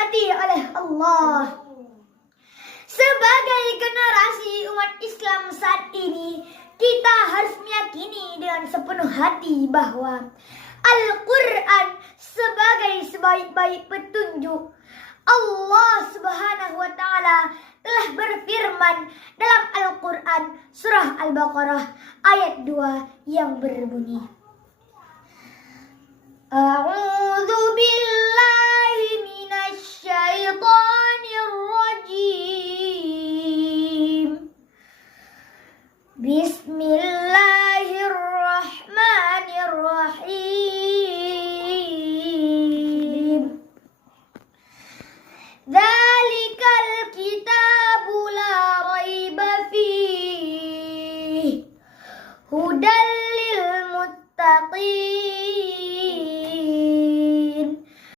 dirahmati oleh Allah. Sebagai generasi umat Islam saat ini, kita harus meyakini dengan sepenuh hati bahwa Al-Quran sebagai sebaik-baik petunjuk. Allah Subhanahu wa Ta'ala telah berfirman dalam Al-Quran surah Al-Baqarah ayat 2 yang berbunyi, A'udzu billahi